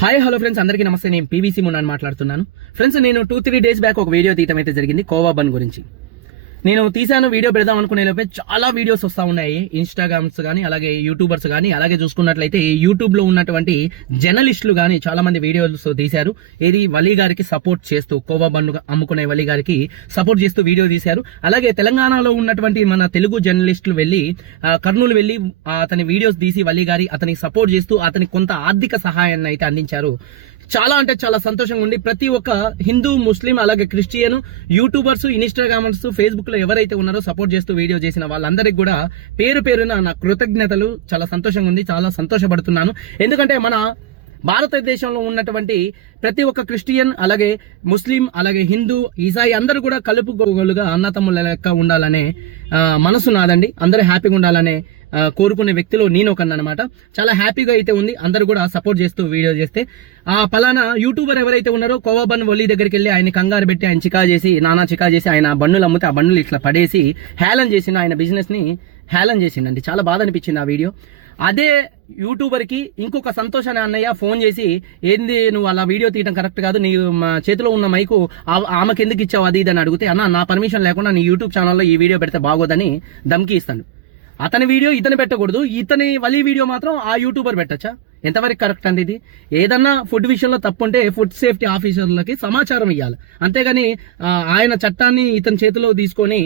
Hi hello friends, అందరికీ నమస్తే. నేను పీవీసీ మున్నాని మాట్లాడుతున్నాను. ఫ్రెండ్స్, నేను 2-3 డేస్ బ్యాక్ ఒక వీడియో తీయటం అయితే జరిగింది కోవా బన్ గురించి. నేను తీసాను, వీడియో పెడదాం అనుకునే లోపే చాలా వీడియోస్ వస్తూ ఉన్నాయి. ఇన్స్టాగ్రామ్స్ కానీ, అలాగే యూట్యూబర్స్ కానీ, అలాగే చూసుకున్నట్లయితే యూట్యూబ్ లో ఉన్నటువంటి జర్నలిస్టులు కానీ చాలా మంది వీడియోస్ తీశారు. ఏది వలీ గారికి సపోర్ట్ చేస్తూ, కోవా బన్ అమ్ముకునే వలీ గారికి సపోర్ట్ చేస్తూ వీడియో తీశారు. అలాగే తెలంగాణలో ఉన్నటువంటి మన తెలుగు జర్నలిస్టులు వెళ్ళి కర్నూలు వెళ్ళి అతని వీడియోస్ తీసి వలీ గారి అతనికి సపోర్ట్ చేస్తూ అతనికి కొంత ఆర్థిక సహాయాన్ని అయితే అందించారు. చాలా అంటే చాలా సంతోషంగా ఉంది. ప్రతి ఒక్క హిందూ, ముస్లిం, అలాగే క్రిస్టియన్ యూట్యూబర్స్, ఇన్స్టాగ్రామర్స్, ఫేస్బుక్ లో ఎవరైతే ఉన్నారో సపోర్ట్ చేస్తూ వీడియో చేసిన వాళ్ళందరికీ కూడా పేరు పేరున నా కృతజ్ఞతలు. చాలా సంతోషంగా ఉంది, చాలా సంతోషపడుతున్నాను. ఎందుకంటే మన భారతదేశంలో ఉన్నటువంటి ప్రతి ఒక్క క్రిస్టియన్, అలాగే ముస్లిం, అలాగే హిందూ, ఈసాయి అందరూ కూడా కలుపుకోగలుగా అన్నతమ్ముల లెక్క ఉండాలనే మనసు నాదండి. అందరూ హ్యాపీగా ఉండాలనే కోరుకునే వ్యక్తిలో నేను ఒకనమాట. చాలా హ్యాపీగా అయితే ఉంది. అందరూ కూడా సపోర్ట్ చేస్తూ వీడియో చేస్తే పలానా యూట్యూబర్ ఎవరైతే ఉన్నారో కోవా బన్ వలీ దగ్గరికి వెళ్ళి ఆయన కంగారు పెట్టి, ఆయన చికా చేసి, నానా చికా చేసి, ఆయన బండ్లు అమ్మితే ఆ బండ్లు ఇట్లా పడేసి హేళన చేసిన, ఆయన బిజినెస్ ని హేళన చేసిండండి. చాలా బాధ అనిపించింది ఆ వీడియో. అదే యూట్యూబర్ కి ఇంకొక సంతోష్ అనే అన్నయ్య ఫోన్ చేసి, ఏంది నువ్వు అలా వీడియో తీయడం కరెక్ట్ కాదు, నీ చేతిలో ఉన్న మైకు ఆమెకి ఎందుకు ఇచ్చావు అది ఇది అని అడిగితే, అన్న నా పర్మిషన్ లేకుండా నీ యూట్యూబ్ ఛానల్లో ఈ వీడియో పెడితే బాగోదని ధమ్కి ఇస్తాను. అతని వీడియో ఇతను పెట్టకూడదు, ఇతని వలీ వీడియో మాత్రం ఆ యూట్యూబర్ పెట్టచ్చా? ఎంతవరకు కరెక్ట్ అండి ఇది? ఏదన్నా ఫుడ్ విషయంలో తప్పుంటే ఫుడ్ సేఫ్టీ ఆఫీసర్లకి సమాచారం ఇవ్వాలి, అంతేగాని ఆయన చట్టాన్ని ఇతని చేతిలో తీసుకొని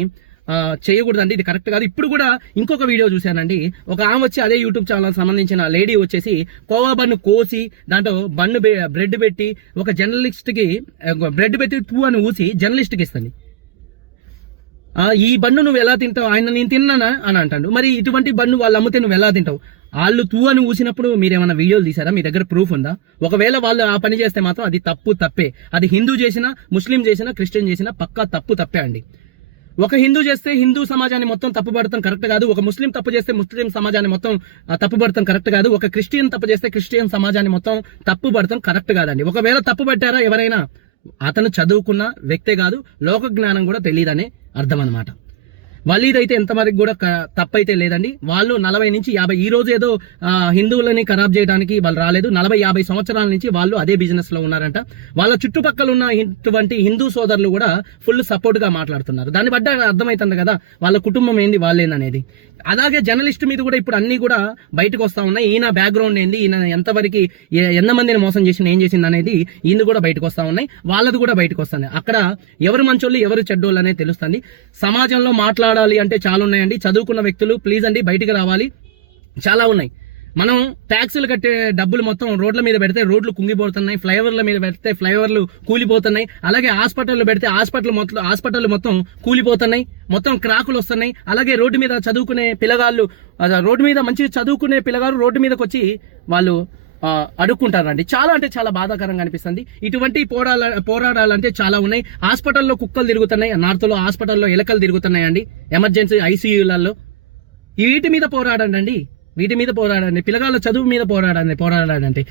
చేయకూడదండి. ఇది కరెక్ట్ కాదు. ఇప్పుడు కూడా ఇంకొక వీడియో చూశానండి. ఒక ఆమె వచ్చి అదే యూట్యూబ్ ఛానల్ సంబంధించిన లేడీ వచ్చేసి కోవా బన్ను కోసి దాంట్లో బ్రెడ్ పెట్టి ఒక జర్నలిస్ట్ కి బ్రెడ్ పెట్టి టూ అని ఊసి జర్నలిస్ట్ కి ఇస్తుంది. ఈ బన్ను నువ్వు ఎలా తింటావు? ఆయన నేను తిన్నానా అని అంటాడు. మరి ఇటువంటి బన్ను వాళ్ళు అమ్మితే నువ్వు ఎలా తింటావు? వాళ్ళు తూ అని ఊసినప్పుడు మీరేమన్నా వీడియోలు తీసారా? మీ దగ్గర ప్రూఫ్ ఉందా? ఒకవేళ వాళ్ళు ఆ పని చేస్తే మాత్రం అది తప్పే. అది హిందూ చేసినా, ముస్లిం చేసినా, క్రిస్టియన్ చేసినా పక్కా తప్పే అండి. ఒక హిందూ చేస్తే హిందూ సమాజాన్ని మొత్తం తప్పుపడతాం కరెక్ట్ కాదు. ఒక ముస్లిం తప్పు చేస్తే ముస్లిం సమాజాన్ని మొత్తం తప్పుపడతాం కరెక్ట్ కాదు. ఒక క్రిస్టియన్ తప్పు చేస్తే క్రిస్టియన్ సమాజాన్ని మొత్తం తప్పుపడతాం కరెక్ట్ కాదండి. ఒకవేళ తప్పు పట్టారా ఎవరైనా, అతను చదువుకున్న వ్యక్తే కాదు, లోక జ్ఞానం కూడా తెలియదనే అర్థం అనమాట. వలీదైతే ఎంతవరకు కూడా తప్పైతే లేదండి. వాళ్ళు 40 నుంచి 50, ఈ రోజు ఏదో హిందువులని ఖరాబ్ చేయడానికి వాళ్ళు రాలేదు. 40-50 సంవత్సరాల నుంచి వాళ్ళు అదే బిజినెస్ లో ఉన్నారంట. వాళ్ళ చుట్టుపక్కల ఉన్న ఇటువంటి హిందూ సోదరులు కూడా ఫుల్ సపోర్ట్ గా మాట్లాడుతున్నారు. దాన్ని బట్టి అర్థమవుతుంది కదా వాళ్ళ కుటుంబం ఏంది, వాళ్ళేందనేది. అలాగే జర్నలిస్ట్ మీద కూడా ఇప్పుడు అన్ని కూడా బయటకు వస్తా ఉన్నాయి. ఈయన బ్యాక్గ్రౌండ్ ఏంది, ఈయన ఎంతవరకు ఎంతమందిని మోసం చేసింది, ఏం చేసింది అనేది ఈయన కూడా బయటకు వస్తా ఉన్నాయి. వాళ్ళది కూడా బయటకు వస్తుంది. అక్కడ ఎవరు మంచోళ్ళు ఎవరు చెడ్డోళ్ళు అనేది తెలుస్తుంది. సమాజంలో మాట్లాడాలి అంటే చాలా ఉన్నాయండి. చదువుకున్న వ్యక్తులు ప్లీజ్ అండి బయటికి రావాలి. చాలా ఉన్నాయి. మనం ట్యాక్సులు కట్టే డబ్బులు మొత్తం రోడ్ల మీద పెడితే రోడ్లు కుంగిపోతున్నాయి, ఫ్లైఓవర్ల మీద పెడితే ఫ్లైఓవర్లు కూలిపోతున్నాయి, అలాగే హాస్పిటల్లో పెడితే హాస్పిటల్ మొత్తం కూలిపోతున్నాయి, మొత్తం క్రాకులు వస్తున్నాయి. అలాగే రోడ్డు మీద చదువుకునే పిల్లగాళ్ళు, రోడ్డు మీద మంచిగా చదువుకునే పిల్లగారు రోడ్డు మీదకి వచ్చి వాళ్ళు అడుక్కుంటారండి. చాలా అంటే చాలా బాధాకరంగా అనిపిస్తుంది. ఇటువంటి పోరాడాలంటే చాలా ఉన్నాయి. హాస్పిటల్లో కుక్కలు తిరుగుతున్నాయి, నార్త్ లో హాస్పిటల్లో ఎలకలు తిరుగుతున్నాయండి, ఎమర్జెన్సీ ఐసీయూలలో. వీటి మీద పోరాడండి, వీటి మీద పోరాడండి. పిల్లగాళ్ళ చదువు మీద పోరాడండి.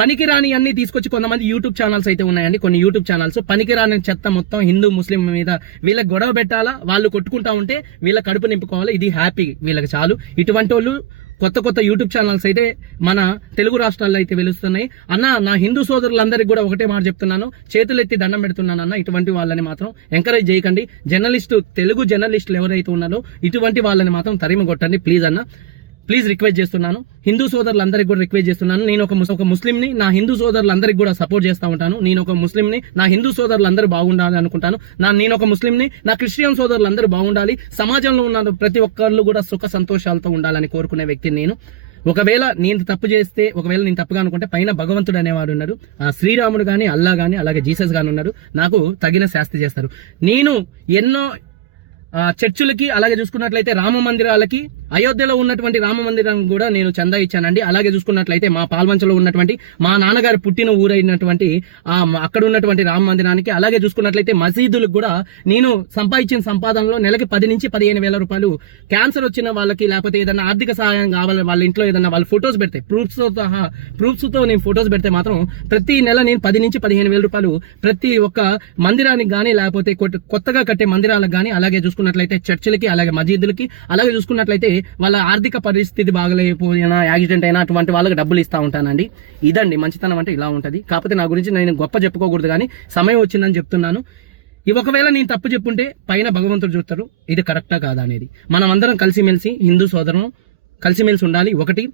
పనికిరాని అన్ని తీసుకొచ్చి కొంతమంది యూట్యూబ్ ఛానల్స్ అయితే ఉన్నాయండి. కొన్ని యూట్యూబ్ ఛానల్స్ పనికిరాని చెత్త మొత్తం హిందూ ముస్లిం మీద వీళ్ళకి గొడవ పెట్టాలా, వాళ్ళు కొట్టుకుంటా ఉంటే వీళ్ళ కడుపు నింపుకోవాలి, ఇది హ్యాపీ వీళ్ళకి చాలు. ఇటువంటి వాళ్ళు కొత్త యూట్యూబ్ ఛానల్స్ అయితే మన తెలుగు రాష్ట్రాల్లో అయితే వెలుస్తున్నాయి. అన్న, నా హిందూ సోదరులందరికీ కూడా ఒకటే మాట చెప్తున్నాను, చేతులెత్తి దండం పెడుతున్నాను అన్న, ఇటువంటి వాళ్ళని మాత్రం ఎంకరేజ్ చేయకండి. తెలుగు జర్నలిస్టులు ఎవరైతే ఉన్నారో ఇటువంటి వాళ్ళని మాత్రం తరిమి కొట్టండి ప్లీజ్ అన్న. ప్లీజ్ రిక్వెస్ట్ చేస్తున్నాను. హిందూ సోదరులందరికీ కూడా రిక్వెస్ట్ చేస్తున్నాను. నేను ఒక ముస్లింని, నా హిందూ సోదరులందరికీ కూడా సపోర్ట్ చేస్తూ ఉంటాను. నేను ఒక ముస్లింని, నా హిందూ సోదరులందరూ బాగుండాలి అనుకుంటాను. నేను ఒక ముస్లింని, నా క్రిస్టియన్ సోదరులందరూ బాగుండాలి. సమాజంలో ఉన్న ప్రతి ఒక్కళ్ళు కూడా సుఖ సంతోషాలతో ఉండాలని కోరుకునే వ్యక్తిని నేను. ఒకవేళ నేను తప్పు చేస్తే, ఒకవేళ నేను తప్పుగా అనుకుంటే పైన భగవంతుడు అనేవాడు ఉన్నారు, శ్రీరాముడు గాని, అల్లా గాని, అలాగే జీసస్ గాని ఉన్నారు, నాకు తగిన శాస్తి చేస్తారు. నేను ఎన్నో చర్చులకి, అలాగే చూసుకున్నట్లయితే రామ మందిరాలకి, అయోధ్యలో ఉన్నటువంటి రామ మందిరానికి కూడా నేను చందా ఇచ్చానండి. అలాగే చూసుకున్నట్లయితే మా పాల్వంచలో ఉన్నటువంటి మా నాన్నగారు పుట్టిన ఊరైనటువంటి అక్కడ ఉన్నటువంటి రామ మందిరానికి, అలాగే చూసుకున్నట్లయితే మసీదులకు కూడా నేను సంపాదించిన సంపాదనలో నెలకి 10 నుంచి 15 వేల రూపాయలు క్యాన్సర్ వచ్చిన వాళ్ళకి, లేకపోతే ఏదైనా ఆర్థిక సహాయం కావాలి, వాళ్ళ ఇంట్లో ఏదైనా వాళ్ళు ఫొటోస్ పెడితే ప్రూఫ్స్ తో నేను ఫొటోస్ పెడితే మాత్రం ప్రతి నెల నేను 10 నుంచి 15 వేల రూపాయలు ప్రతి ఒక్క మందిరానికి కానీ, లేకపోతే కొత్తగా కట్టే మందిరాలకు కానీ, అలాగే చూసుకున్న చూసుకున్నట్లయితే చర్చిలకి, అలాగే మసీదులకి, అలాగే చూసుకున్నట్లయితే వాళ్ళ ఆర్థిక పరిస్థితి బాగలేకపోయినా, యాక్సిడెంట్ అయినా అటువంటి వాళ్ళకి డబ్బులు ఇస్తూ ఉంటానండి. ఇదండి మంచితనం అంటే, ఇలా ఉంటుంది. కాకపోతే నా గురించి నేను గొప్ప చెప్పుకోకూడదు, కానీ సమయం వచ్చిందని చెప్తున్నాను. ఒకవేళ నేను తప్పు చెప్పుంటే పైన భగవంతుడు చూస్తారు ఇది కరెక్టా కాదా అనేది. మనం అందరం కలిసిమెలిసి, హిందూ సోదరం కలిసిమెలిసి ఉండాలి. ఒకటి,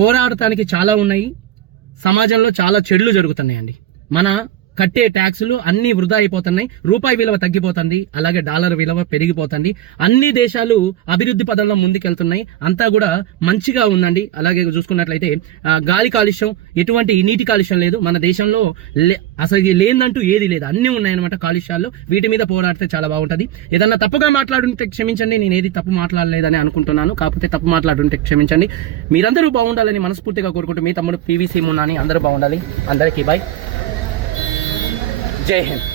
పోరాడటానికి చాలా ఉన్నాయి. సమాజంలో చాలా చెడులు జరుగుతున్నాయండి. మన కట్టే ట్యాక్సులు అన్ని వృధా అయిపోతున్నాయి. రూపాయి విలువ తగ్గిపోతుంది, అలాగే డాలర్ విలువ పెరిగిపోతుంది. అన్ని దేశాలు అభివృద్ధి పదంలో ముందుకెళ్తున్నాయి. అంతా కూడా మంచిగా ఉందండి. అలాగే చూసుకున్నట్లయితే గాలి కాలుష్యం, ఎటువంటి నీటి కాలుష్యం లేదు మన దేశంలో. అసలు లేదంటూ ఏది లేదు, అన్నీ ఉన్నాయన్నమాట కాలుష్యాల్లో. వీటి మీద పోరాడితే చాలా బాగుంటుంది. ఏదన్నా తప్పుగా మాట్లాడుంటే క్షమించండి, నేను ఏది తప్పు మాట్లాడలేదని అనుకుంటున్నాను. కాకపోతే తప్పు మాట్లాడుంటే క్షమించండి. మీరందరూ బాగుండాలని మనస్ఫూర్తిగా కోరుకుంటూ మీ తమ్ముడు PVC మున్నాని. అందరూ బాగుండాలి. అందరికీ బాయ్. జై హింద్.